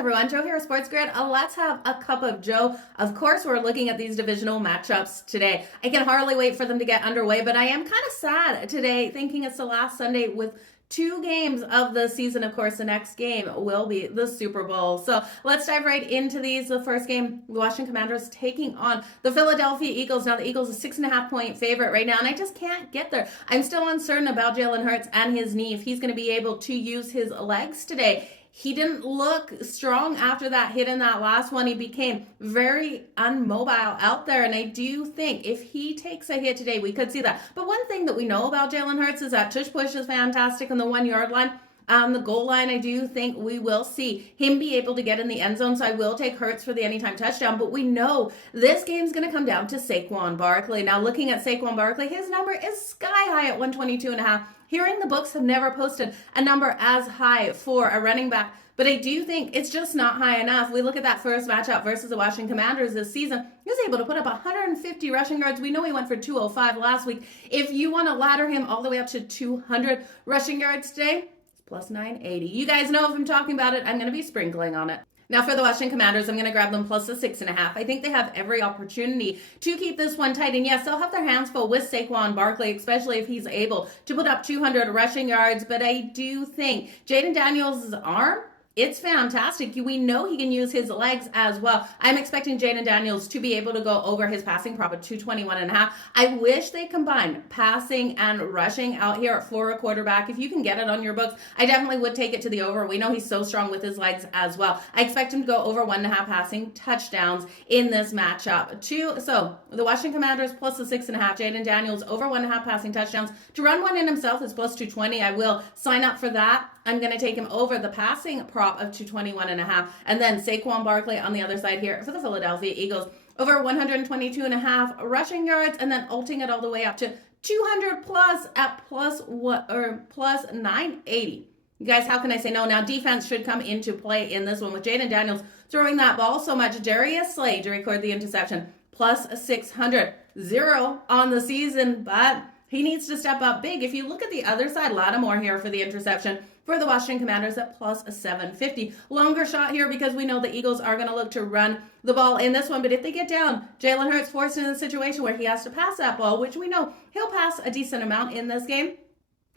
everyone, Jo here with SportsGrid. Let's have a cup of Joe. Of course, we're looking at these divisional matchups today. I can hardly wait for them to get underway, but I am kind of sad today thinking it's the last Sunday with two games of the season. Of course, the next game will be the Super Bowl. So let's dive right into these. The first game, the Washington Commanders taking on the Philadelphia Eagles. Now, the Eagles are 6.5-point favorite right now, and I just can't get there. I'm still uncertain about Jalen Hurts and his knee, if he's going to be able to use his legs today. He didn't look strong after that hit in that last one. He became very unmobile out there, and I do think if he takes a hit today, we could see that. But one thing that we know about Jalen Hurts is that tush push is fantastic on the 1 yard line. On the goal line, I do think we will see him be able to get in the end zone, so I will take Hurts for the anytime touchdown. But we know this game's going to come down to Saquon Barkley. Now, looking at Saquon Barkley, his number is sky high at 122.5. Hearing the books have never posted a number as high for a running back, but I do think it's just not high enough. We look at that first matchup versus the Washington Commanders this season. He was able to put up 150 rushing yards. We know he went for 205 last week. If you want to ladder him all the way up to 200 rushing yards today, it's plus 980. You guys know if I'm talking about it, I'm going to be sprinkling on it. Now for the Washington Commanders, I'm going to grab them plus the 6.5. I think they have every opportunity to keep this one tight. And yes, they'll have their hands full with Saquon Barkley, especially if he's able to put up 200 rushing yards. But I do think Jaden Daniels' arm, it's fantastic. We know he can use his legs as well. I'm expecting Jaden Daniels to be able to go over his passing prop at 221.5. I wish they combined passing and rushing out here for a quarterback. If you can get it on your books, I definitely would take it to the over. We know he's so strong with his legs as well. I expect him to go over 1.5 passing touchdowns in this matchup. So the Washington Commanders plus the 6.5. Jaden Daniels over 1.5 passing touchdowns. To run one in himself is plus 220. I will sign up for that. I'm going to take him over the passing prop of 221.5. And then Saquon Barkley on the other side here for the Philadelphia Eagles over 122.5 rushing yards, and then ulting it all the way up to 200 plus at plus 980. You guys, how can I say no? Now, defense should come into play in this one with Jaden Daniels throwing that ball so much. Darius Slay to record the interception, plus 600. 0 on the season, but he needs to step up big. If you look at the other side, Lattimore here for the interception for the Washington Commanders at plus 750. Longer shot here because we know the Eagles are going to look to run the ball in this one. But if they get down, Jalen Hurts forced in a situation where he has to pass that ball, which we know he'll pass a decent amount in this game.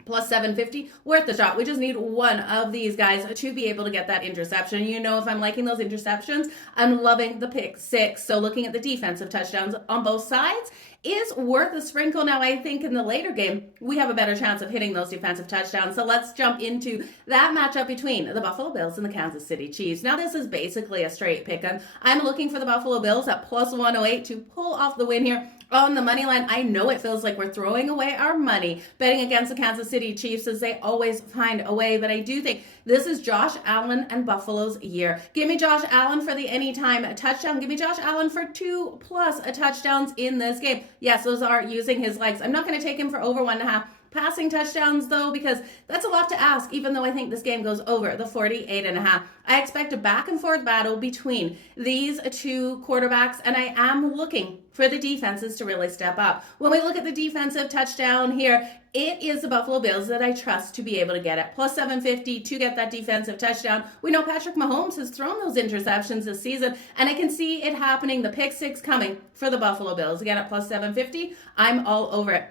Plus 750, worth the shot. We just need one of these guys to be able to get that interception. You know, if I'm liking those interceptions, I'm loving the pick six. So looking at the defensive touchdowns on both sides is worth a sprinkle. Now, I think in the later game, we have a better chance of hitting those defensive touchdowns. So let's jump into that matchup between the Buffalo Bills and the Kansas City Chiefs. Now, this is basically a straight pick. I'm looking for the Buffalo Bills at plus 108 to pull off the win here on the money line. I know it feels like we're throwing away our money betting against the Kansas City Chiefs, as they always find a way, but I do think this is Josh Allen and Buffalo's year. Give me Josh Allen for the anytime touchdown. Give me Josh Allen for 2+ touchdowns in this game. Yes, those are using his legs. I'm not going to take him for over 1.5 passing touchdowns, though, because that's a lot to ask, even though I think this game goes over the 48.5. I expect a back and forth battle between these two quarterbacks, and I am looking for the defenses to really step up. When we look at the defensive touchdown here, it is the Buffalo Bills that I trust to be able to get it. Plus 750 to get that defensive touchdown. We know Patrick Mahomes has thrown those interceptions this season, and I can see it happening. The pick six coming for the Buffalo Bills. Again, at plus 750, I'm all over it.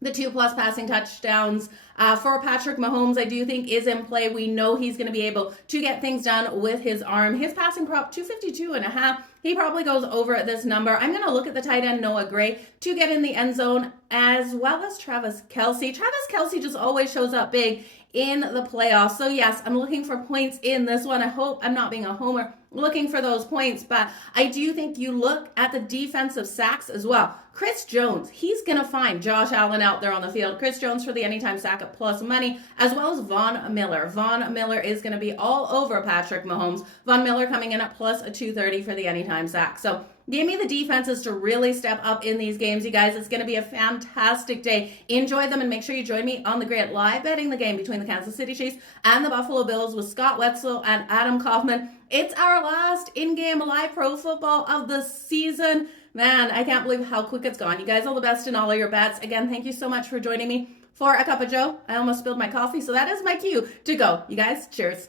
The 2+ passing touchdowns for Patrick Mahomes, I do think is in play. We know he's going to be able to get things done with his arm. His passing prop, 252.5. He probably goes over this number. I'm going to look at the tight end, Noah Gray, to get in the end zone, as well as Travis Kelce. Travis Kelce just always shows up big in the playoffs. So yes, I'm looking for points in this one. I hope I'm not being a homer looking for those points, but I do think you look at the defensive sacks as well. Chris Jones, he's going to find Josh Allen out there on the field. Chris Jones for the anytime sack at plus money, as well as Von Miller. Von Miller is going to be all over Patrick Mahomes. Von Miller coming in at plus 230 for the anytime sack. So give me the defenses to really step up in these games, you guys. It's going to be a fantastic day. Enjoy them, and make sure you join me on the grid live betting the game between the Kansas City Chiefs and the Buffalo Bills with Scott Wetzel and Adam Kaufman. It's our last in-game live pro football of the season. Man, I can't believe how quick it's gone. You guys, all the best in all of your bets. Again, thank you so much for joining me for a cup of Joe. I almost spilled my coffee, so that is my cue to go. You guys, cheers.